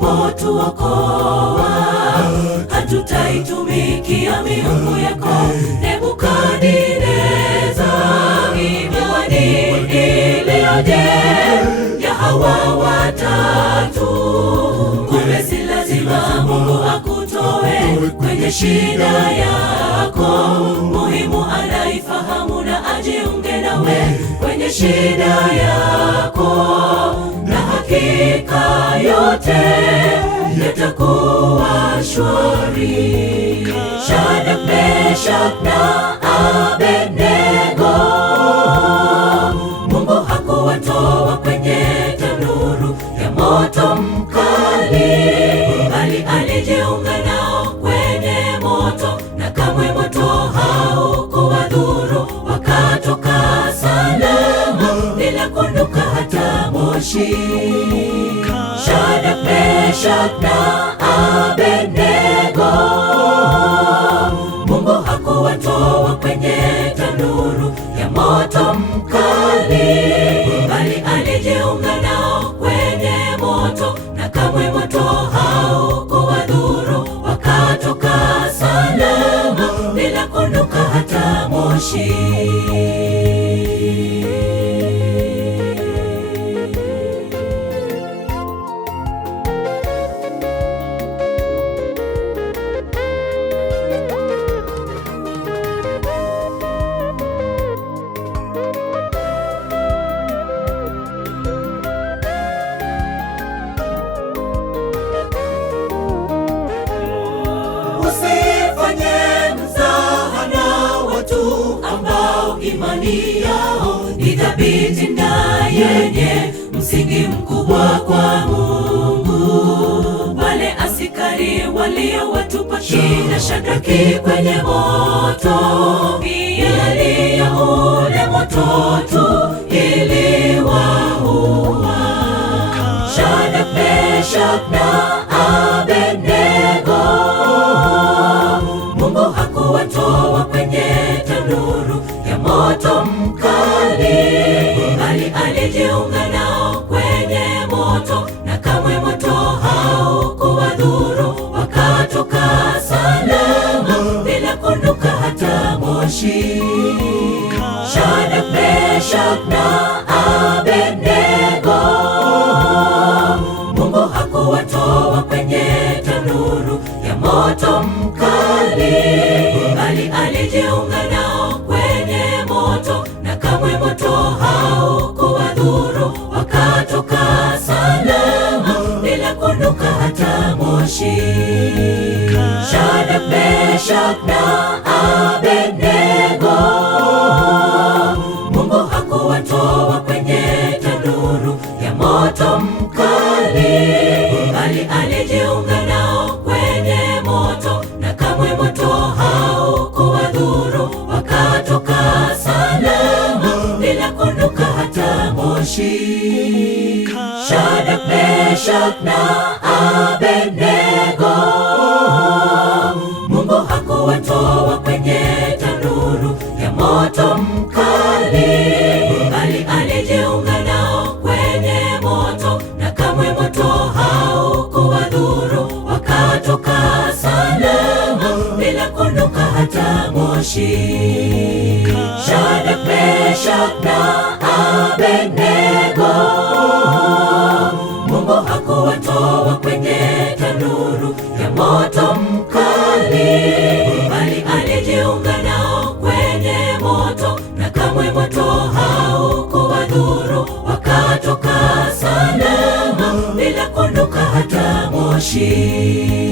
ulipotuokoa. Hatutaitumikia miungu yako Nebukadneza. Miwani iliyoje ya hawa watatu, kumbe si lazima Mungu akutoe kwenye shida yako. Muhimu anaifahamu na ajiunge nawe kwenye shida yako, na hakika yote yatakuwa shwari. Shadraka, Meshaki na Abednego, Mungu hakuwatoa kwenye tanuru ya moto mkali, bali alijiunga nao kwenye moto, na kamwe moto haukuwadhuru. Wakatoka salama bila kunuka hata moshi. Shadraka, Meshaki na Abednego, Mungu hakuwatoa kwenye tanuru ya moto mkali, bali alijiunga nao kwenye moto, na kamwe moto haukuwadhuru. Wakatoka salama bila kunuka hata moshi. Usifanye mzaha na watu ambao imani yao ni thabiti na yenye msingi mkubwa kwa Mungu. Wale askari waliowatupa kina Shadraka kwenye moto, miali ya ule moto tu iliwaua. Shadraka, Meshaki na Abednego, Mungu hakuwatoa kwenye tanuru ya moto mkali, bali alijiunga nao kwenye moto, na kamwe moto haukuwadhuru. Wakatoka salama bila kunuka hata moshi. Shadraka, Meshaki na Abednego, Mungu hakuwatoa kwenye tanuru ya moto mkali, bali alijiunga nao kwenye moto, na kamwe moto haukuwadhuru. Wakatoka salama bila kunuka hata moshi. Shadraka, Meshaki na Abednego, Mungu hakuwatoa kwenye tanuru ya moto mkali, bali alijiunga nao kwenye moto, na kamwe moto haukuwadhuru. Wakatoka salama bila kunuka hata moshi. Shadraka, Meshaki na Abednego, Mungu hakuwatoa kwenye tanuru ya moto mkali, bali alijiunga nao kwenye moto, na kamwe moto haukuwadhuru. Wakatoka salama bila kunuka hata moshi. Shadraka, Meshaki na Abednego, Mungu hakuwatoa kwenye tanuru ya moto mkali, bali alijiunga nao kwenye moto, na kamwe moto haukuwadhuru. Wakatoka salama bila kunuka hata moshi.